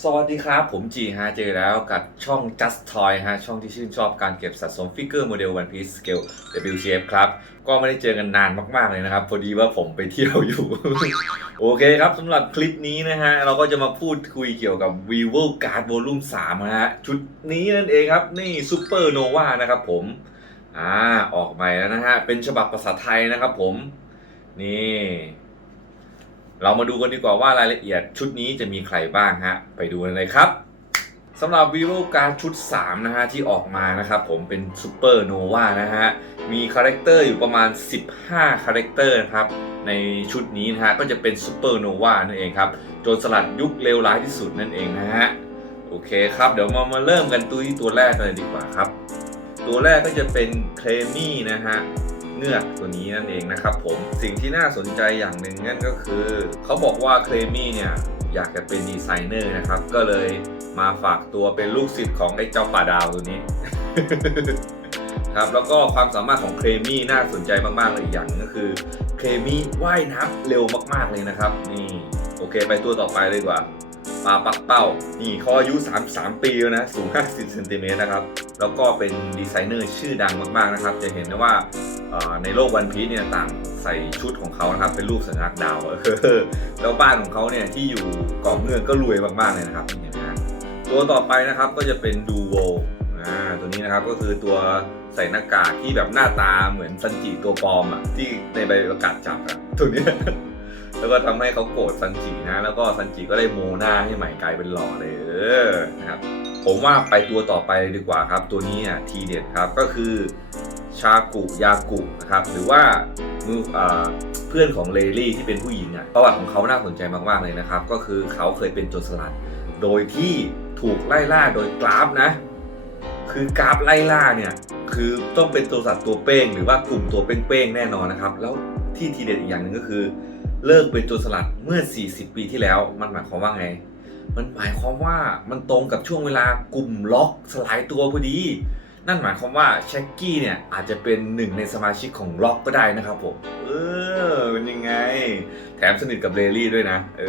สวัสดีครับ ผมจีฮะเจอแล้วกับช่อง Just Toy ฮะ ช่องที่ชื่นชอบการเก็บสะสมฟิกเกอร์โมเดล One Piece Scale WCF ครับ ก็ไม่ได้เจอกันนานมาก ๆ เลยนะครับ พอดีว่าผมไปเที่ยวอยู่ โอเคครับสำหรับคลิปนี้นะฮะ เราก็จะมาพูดคุยเกี่ยวกับ Vivo Card Volume 3นะฮะ ชุดนี้นั่นเองครับ นี่ Super Nova นะครับผม อ่า ออกใหม่แล้วนะฮะ เป็นฉบับภาษาไทยนะครับผม นี่ เรามาดูกันดีกว่าว่ารายละเอียดชุดนี้จะมีใครบ้างฮะ ไปดูกันเลยครับสำหรับ vivo card ชุด 3 นะฮะ ที่ออกมานะครับผมเป็น super nova นะฮะ มีคาแรคเตอร์อยู่ประมาณ 15 คาแรคเตอร์นะครับ ในชุดนี้นะฮะ ก็จะเป็น super nova นั่นเองครับ โจรสลัดยุคเลวร้ายที่สุดนั่นเองนะฮะ โอเคครับ เดี๋ยวมามาเริ่มกันตัวที่ตัวแรกเลยดีกว่าครับ ตัวแรกก็จะเป็นเคลมี่นะฮะ เงือกตัวนี้นั่นเองนะครับผมสิ่งที่น่าสนใจอย่างหนึ่งนั่นก็คือ เขาบอกว่าเคลมี่เนี่ยอยากจะเป็นดีไซเนอร์นะครับ ก็เลยมาฝากตัวเป็นลูกศิษย์ของไอ้เจ้าป่าดาวตัวนี้ครับแล้วก็ความสามารถของเคลมี่น่าสนใจมากๆเลยอย่างนึงก็คือเคลมี่ว่ายน้ำเร็วมากๆเลยนะครับนี่โอเค ไปตัวต่อไปเลยดีกว่า ปลาปักเป้า นี่เขาอายุ 33 ปีแล้วนะ สูง 50เซนติเมตรนะครับ แล้วก็เป็นดีไซเนอร์ชื่อดังมาก ๆ นะครับ จะเห็นได้ว่าในโลกวันพีซเนี่ยต่างใส่ชุดของเขานะครับ เป็นรูปสัญลักษณ์ดาว แล้วบ้านของเขาเนี่ยที่อยู่เกาะเมืองก็รวยมาก ๆ เลยนะครับนี่เห็นไหมฮะตัวต่อไปนะครับก็จะเป็นดูโวตัวนี้นะครับก็คือตัวใส่หน้ากากที่แบบหน้าตาเหมือนซันจิตัวปลอมอะที่ในใบประกาศจับอะตัวนี้ แล้วก็ทำให้เขาโกรธซันจินะ แล้วก็ซันจิก็ได้โมหน้าให้ใหม่กลายเป็นหล่อเลยเออนะครับผมว่าไปตัวต่อไปเลยดีกว่าครับ ตัวนี้อะทีเด็ดครับก็คือชากุยากุนะครับหรือว่ามือเพื่อนของเลลี่ที่เป็นผู้หญิงอะประวัติของเขาน่าสนใจมากๆเลยนะครับ ก็คือเขาเคยเป็นโจรสลัด โดยที่ถูกไล่ล่าโดยกราฟนะ คือกราฟไล่ล่าเนี่ยคือต้องเป็นตัวสัตว์ตัวเป้ง หรือว่ากลุ่มตัวเป้งๆแน่นอนนะครับ แล้วที่ทีเด็ดอีกอย่างหนึ่งก็คือ เลิกเป็นโจรสลัดเมื่อ 40 ปีที่แล้ว มันหมายความว่าไง มันหมายความว่ามันตรงกับช่วงเวลากลุ่มล็อกสลายตัวพอดี นั่นหมายความว่าแช็กกี้เนี่ยอาจจะเป็นหนึ่งในสมาชิกของล็อกก็ได้นะครับผม เออเป็นยังไง แถมสนิทกับเรลลี่ด้วยนะ เอ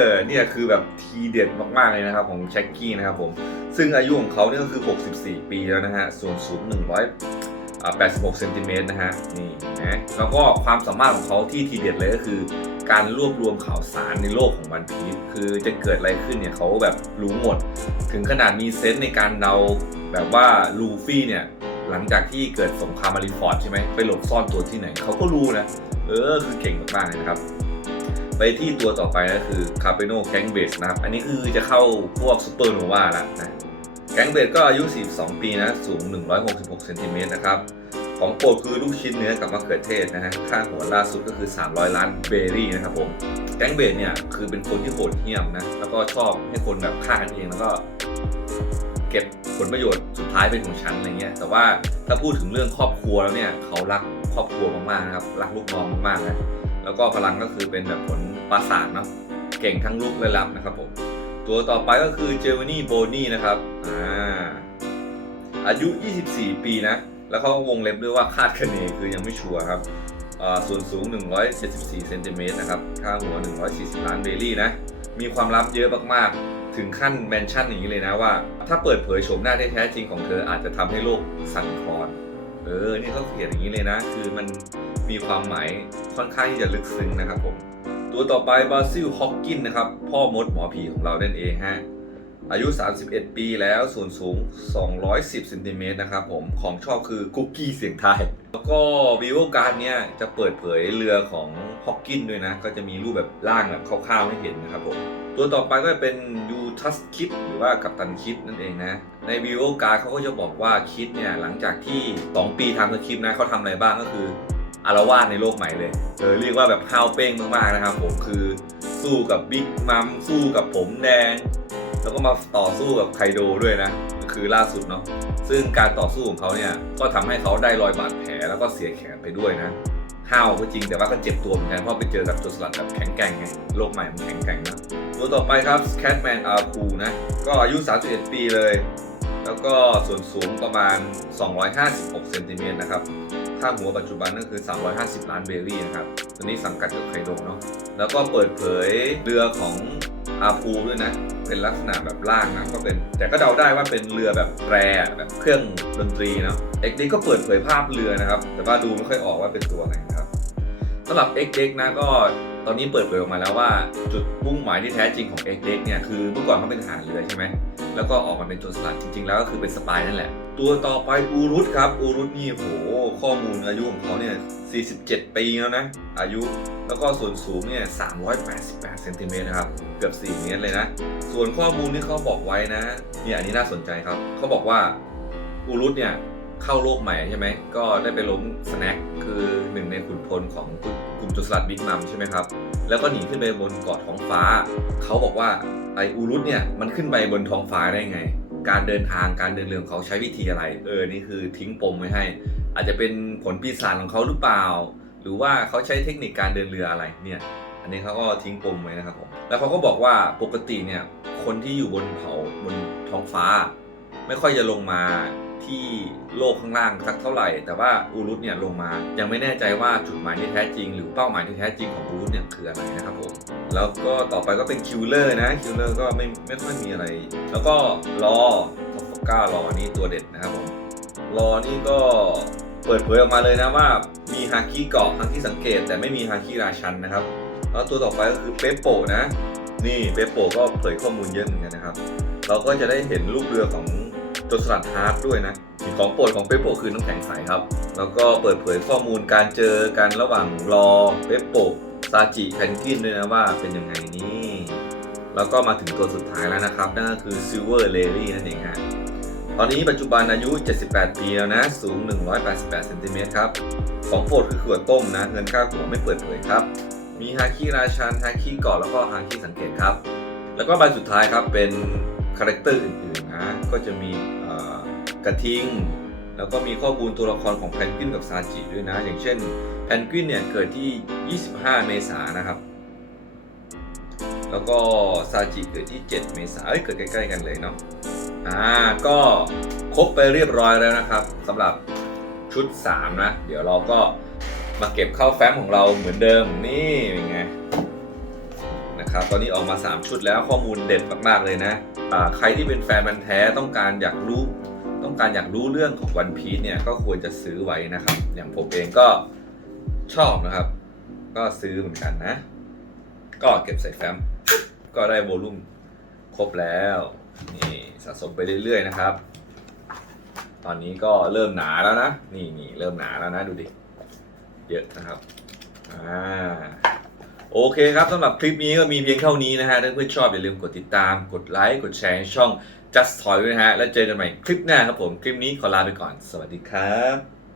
อ เนี่ยคือแบบทีเด็ดมากๆเลยนะครับของแช็กกี้นะครับผม ซึ่งอายุของเขาเนี่ยก็คือ 64 ปีแล้วนะฮะ ส่วนสูง100 86เซนติเมตรนะฮะนี่นะแล้วก็ความสามารถของเขาที่ทีเด็ดเลยก็คือ การรวบรวมข่าวสารในโลกของวันพีซคือจะเกิดอะไรขึ้นเนี่ยเขาแบบรู้หมด ถึงขนาดมีเซนส์ในการเดาแบบว่าลูฟี่เนี่ยหลังจากที่เกิดสงครามมาริฟอร์ดใช่ไหมไปหลบซ่อนตัวที่ไหนเขาก็รู้นะ เออคือเก่งมากๆเลยนะครับ ไปที่ตัวต่อไปก็คือคาเปโนแกงเบสนะครับ อันนี้คือจะเข้าพวกซูเปอร์โนวาละนะ แก๊งเบสก็อายุ 42 ปีนะ สูง 166เซนติเมตรนะครับ ของโปรดคือลูกชิ้นเนื้อกับมะเขือเทศนะฮะ ค่าหัวล่าสุดก็คือ 300 ล้านเบอร์รี่นะครับผม แก๊งเบสเนี่ย คือเป็นคนที่โหดเหี้ยมนะ แล้วก็ชอบให้คนแบบฆ่ากันเองแล้วก็เก็บผลประโยชน์สุดท้ายเป็นของฉันอะไรเงี้ย แต่ว่าถ้าพูดถึงเรื่องครอบครัวแล้วเนี่ย เขารักครอบครัวมากๆนะครับ รักลูกน้องมากๆนะ แล้วก็พลังก็คือเป็นแบบผลปราสาทเนาะ เก่งทั้งลูกและรับนะครับผม ตัวต่อไปก็คือเจวานี่โบนี่นะครับ อ่า อายุ 24 ปีนะ แล้วเขาก็วงเล็บด้วยว่าคาดคะเนคือยังไม่ชัวร์ครับ ส่วนสูง 174เซนติเมตรนะครับ ค่าหัว 140 ล้านเบลลี่นะ มีความลับเยอะมากๆ ถึงขั้นแมนชั่นอย่างนี้เลยนะว่า ถ้าเปิดเผยโฉมหน้าแท้จริงของเธออาจจะทำให้โลกสั่นคลอน เออ นี่เขาเขียนอย่างนี้เลยนะ คือมันมีความหมายค่อนข้างที่จะลึกซึ้งนะครับผม ตัวต่อไปบาซิลฮอกกินนะครับ พ่อมดหมอผีของเรานั่นเองฮะ อายุ 31 ปีแล้วส่วนสูง 210เซนติเมตรนะครับผมของชอบคือคุกกี้เสียงไทย แล้วก็วีโอการ์ดเนี่ยจะเปิดเผยเรือของฮอกกินด้วยนะ ก็จะมีรูปแบบร่างแบบคร่าวๆให้เห็นนะครับผมตัวต่อไปก็เป็นยูทัสคิดหรือว่ากัปตันคิดนั่นเองนะในวีโอการ์ดเขาก็จะบอกว่าคิดเนี่ยหลังจากที่ 2 ปีทำสคริปต์นะเขาทำอะไรบ้างก็คือ อารวาสในโลกใหม่เลยเออเรียกว่าแบบห้าวเป้งมากๆนะครับผมคือสู้กับบิ๊กมัมสู้กับผมแดง แล้วก็มาต่อสู้กับไคโดด้วยนะ คือล่าสุดเนาะซึ่งการต่อสู้ของเขาเนี่ยก็ทำให้เขาได้รอยบาดแผลแล้วก็เสียแขนไปด้วยนะห้าวก็จริงแต่ว่าก็เจ็บตัวเหมือนกันเพราะไปเจอกับโจรสลัดแบบแข็งแกร่งไงโลกใหม่มันแข็งแกร่งนะตัวต่อไปครับ Catman a r p o นะก็อายุ 31 ปีเลย แล้วก็ส่วนสูงประมาณ 256เซนติเมตรนะครับ ค่าหัวปัจจุบันก็คือ 350 ล้านเบลลี่นะครับ ตัวนี้สังกัดกับไคโดเนาะ แล้วก็เปิดเผยเรือของอาพูด้วยนะ เป็นลักษณะแบบล่างนะก็เป็น แต่ก็เดาได้ว่าเป็นเรือแบบแปรแบบเครื่องดนตรีเนาะ เอ็กก็เปิดเผยภาพเรือนะครับ แต่ว่าดูไม่ค่อยออกว่าเป็นตัวอะไรนครับสำหรับ XX นะก็ ตอนนี้เปิดเผยออกมาแล้วว่าจุดมุ่งหมายที่แท้จริงของ x d e x เนี่ยคือเมื่อก่อนเขาเป็นทหารเรือใช่ไหมแล้วก็ออกมาเป็นโจรสลัดจริง ๆ แล้วก็คือเป็นสปายนั่นแหละ ตัวต่อไปอูรุตครับอูรุตนี่โหข้อมูลอายุของเขาเนี่ย 47 ปีแล้วนะ อายุแล้วก็ส่วนสูงเนี่ย 388 เซนติเมตรนะครับ เกือบ 4 เมตรเลยนะ ส่วนข้อมูลที่เขาบอกไว้นะเนี่ยอันนี้น่าสนใจครับเขาบอกว่าอูรุตเนี่ย เข้าโลกใหม่ใช่ไหม ก็ได้ไปล้มสแน็คคือหนึ่งในขุนพลของกลุ่มกลุ่มโจรสลัดบิ๊กมัมใช่ไหมครับ แล้วก็หนีขึ้นไปบนเกาะท้องฟ้า เขาบอกว่าไออูรุตเนี่ยมันขึ้นไปบนท้องฟ้าได้ไง การเดินทางการเดินเรือของเขาใช้วิธีอะไร เออ นี่คือทิ้งปมไว้ให้ อาจจะเป็นผลปีศาจของเขาหรือเปล่า หรือว่าเขาใช้เทคนิคการเดินเรืออะไรเนี่ย อันนี้เขาก็ทิ้งปมไว้นะครับผม แล้วเขาก็บอกว่าปกติเนี่ยคนที่อยู่บนเผาบนท้องฟ้า ไม่ค่อยจะลงมา ที่โลกข้างล่างสักเท่าไหร่ แต่ว่าอูรุตเนี่ยลงมายังไม่แน่ใจว่าจุดหมายที่แท้จริง หรือเป้าหมายที่แท้จริงของอูรุตเนี่ยคืออะไรนะครับผมแล้วก็ต่อไปก็เป็นคิวเลอร์นะคิวเลอร์ก็ไม่ไม่ค่อยมีอะไร แล้วก็รอท็อปก้ารอนี่ตัวเด็ดนะครับผมรอนี่ก็เปิดเผยออกมาเลยนะว่ามีฮาคิเกาะฮาคิสังเกต แต่ไม่มีฮาคิราชันนะครับแล้วตัวต่อไปก็คือเปปโปนะ นี่เปปโปก็เผยข้อมูลเยอะเหมือนกันนะครับ เราก็จะได้เห็นลูกเรือของ จรสลัดฮาร์ดด้วยนะของโปรดของเปปโปคือน้ำแข็งใสครับ แล้วก็เปิดเผยข้อมูลการเจอกันระหว่างรอเปปโปซาจิแพนกินด้วยนะว่าเป็นยังไงนี่แล้วก็มาถึงตัวสุดท้ายแล้วนะครับ นั่นก็คือซิลเวอร์เลลี่นั่นเองฮะตอนนี้ปัจจุบันอายุ 78 ปีแล้วนะ สูง 188เซนติเมตรครับ ของโปรดคือขวดต้มนะ เงินค่าหัวไม่เปิดเผยครับ มีฮาคิราชันฮาคิเกาะแล้วก็ฮาคิสังเกตครับ แล้วก็ใบสุดท้ายครับเป็นคาแรคเตอร์อื่นๆ นะ ก็จะมีกระทิง แล้วก็มีข้อมูลตัวละครของแพนกวินกับซาจิด้วยนะ อย่างเช่นแพนกวินเนี่ยเกิดที่ 25 เมษายนนะครับ แล้วก็ซาจิเกิดที่ 7 เมษายนเอ้ยเกิดใกล้ๆกันเลยเนาะ อ่า ก็ครบไปเรียบร้อยแล้วนะครับสำหรับชุด 3 นะ เดี๋ยวเราก็มาเก็บเข้าแฟ้มของเราเหมือนเดิมนี่เป็นไง นะครับตอนนี้ออกมา 3 ชุดแล้วข้อมูลเด็ดมากๆเลยนะอ่าใครที่เป็นแฟนมันแท้ต้องการอยากรู้ ต้องการอยากรู้เรื่องของวันพี e เนี่ยก็ควรจะซื้อไว้นะครับ อย่างผมเองก็ชอบนะครับ ก็ซื้อเหมือนกันนะ ก็เก็บใส่แฟ้มก็ได้โวลุ่มครบแล้วนี่สะสมไปเรื่อยๆนะครับ ตอนนี้ก็เริ่มหนาแล้วนะ นี่นี่เริ่มหนาแล้วนะดูดิ เยอะนะครับ อ่า โอเคครับสำหรับคลิปนี้ก็มีเพียงเท่านี้นะฮะถ้าเพื่อนชอบอย่าลืมกดติดตาม กดไลค์กดแชร์ช่อง just toy ด้วยนะฮะแล้วเจอกันใหม่คลิปหน้าครับผม คลิปนี้ขอลาไปก่อน สวัสดีครับ